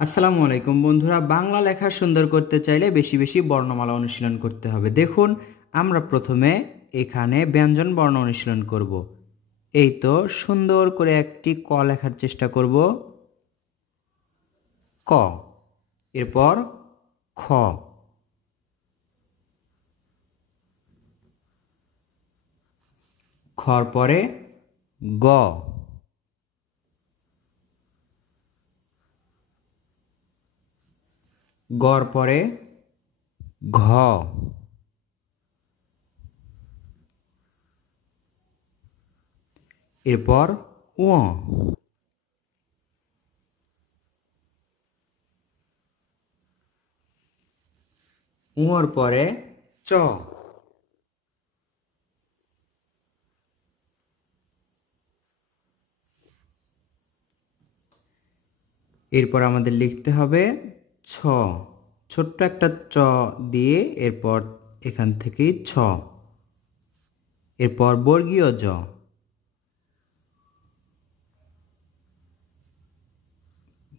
আসসালামু আলাইকুম বন্ধুরা, বাংলা লেখা সুন্দর করতে চাইলে বেশি বেশি বর্ণমালা অনুশীলন করতে হবে। দেখুন, আমরা প্রথমে এখানে ব্যঞ্জন বর্ণ অনুশীলন করব। এই তো সুন্দর করে একটি ক লেখার চেষ্টা করব। ক, এরপর খ, খর পরে গ, গর পরে ঘ, এরপর উ, উঁর পরে চ, এরপর আমাদের লিখতে হবে ছ, ছোট্ট একটা চ দিয়ে এরপর এখান থেকেই ছ, এরপর বর্গীয় জ,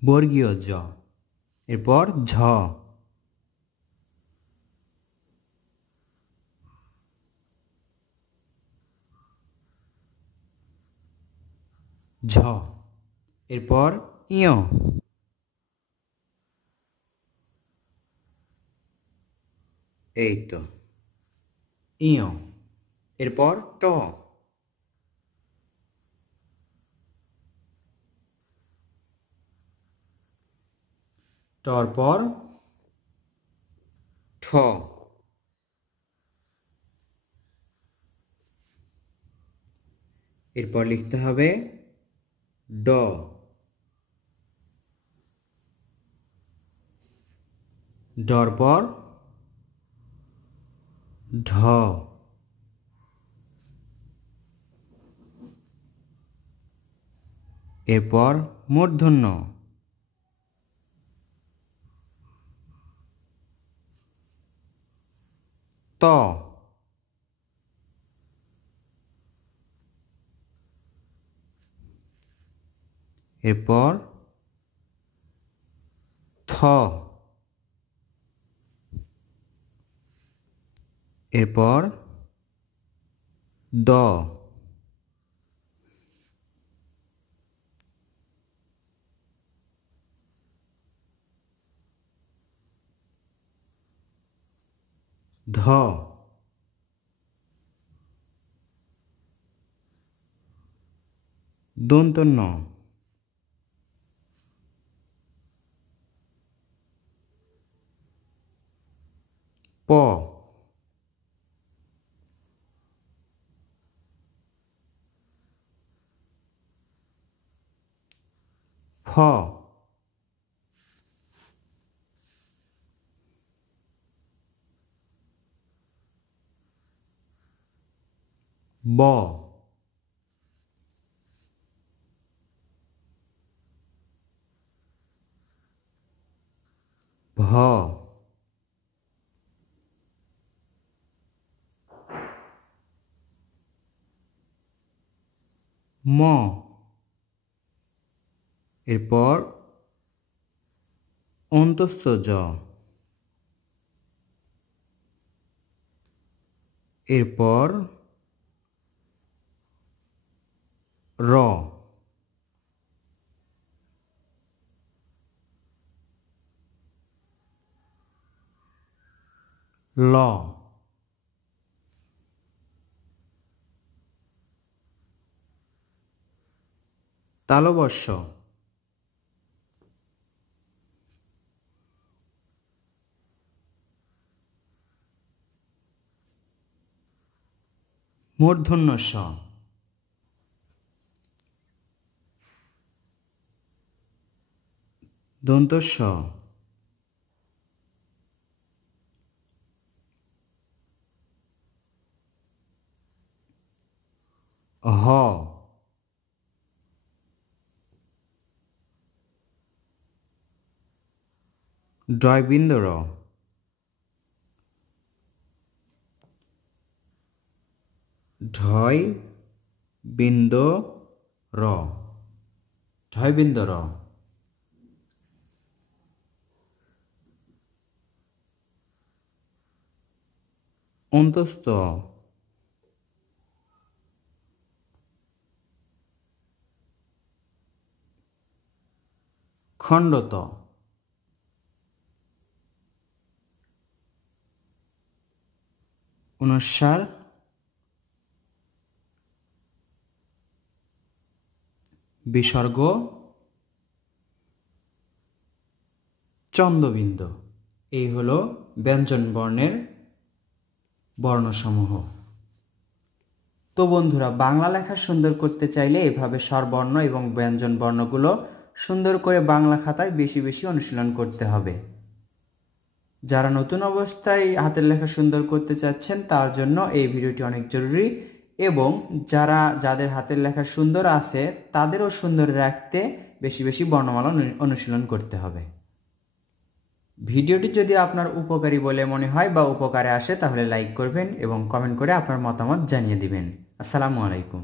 বর্গীয় জ, এরপর ঝ, ঝ, এরপর ইয়, এই তো ইয়, এরপর ট, টর পর ঠ, এরপর লিখতে হবে ড, ডর পর ঢ, এরপর মূর্ধন্য ত, এরপর থ, এরপর দ, ধ, দন্ত ন, প, ফ, ব, ভ, ম, এরপর অন্তস্থ জ, এরপর র, ল, তালবস্য, মূর্ধন্য ষ, দন্ত স, হ, ডয়বিন্দু র, ঢয় বিন্দু র, ঢয় বিন্দু র, অন্তস্থ, খণ্ডত, অনুস্বার, বিসর্গ, চন্দ্রবিন্দু। এই হলো ব্যঞ্জন বর্ণের বর্ণসমূহ। তো বন্ধুরা, বাংলা লেখা সুন্দর করতে চাইলে এভাবে স্বরবর্ণ এবং ব্যঞ্জন বর্ণগুলো সুন্দর করে বাংলা খাতায় বেশি বেশি অনুশীলন করতে হবে। যারা নতুন অবস্থায় হাতের লেখা সুন্দর করতে চাচ্ছেন তার জন্য এই ভিডিওটি অনেক জরুরি, এবং যাদের হাতের লেখা সুন্দর আছে তাদেরও সুন্দর রাখতে বেশি বেশি বর্ণমালা অনুশীলন করতে হবে। ভিডিওটি যদি আপনার উপকারী বলে মনে হয় বা উপকারে আসে তাহলে লাইক করবেন এবং কমেন্ট করে আপনার মতামত জানিয়ে দিবেন। আসসালামু আলাইকুম।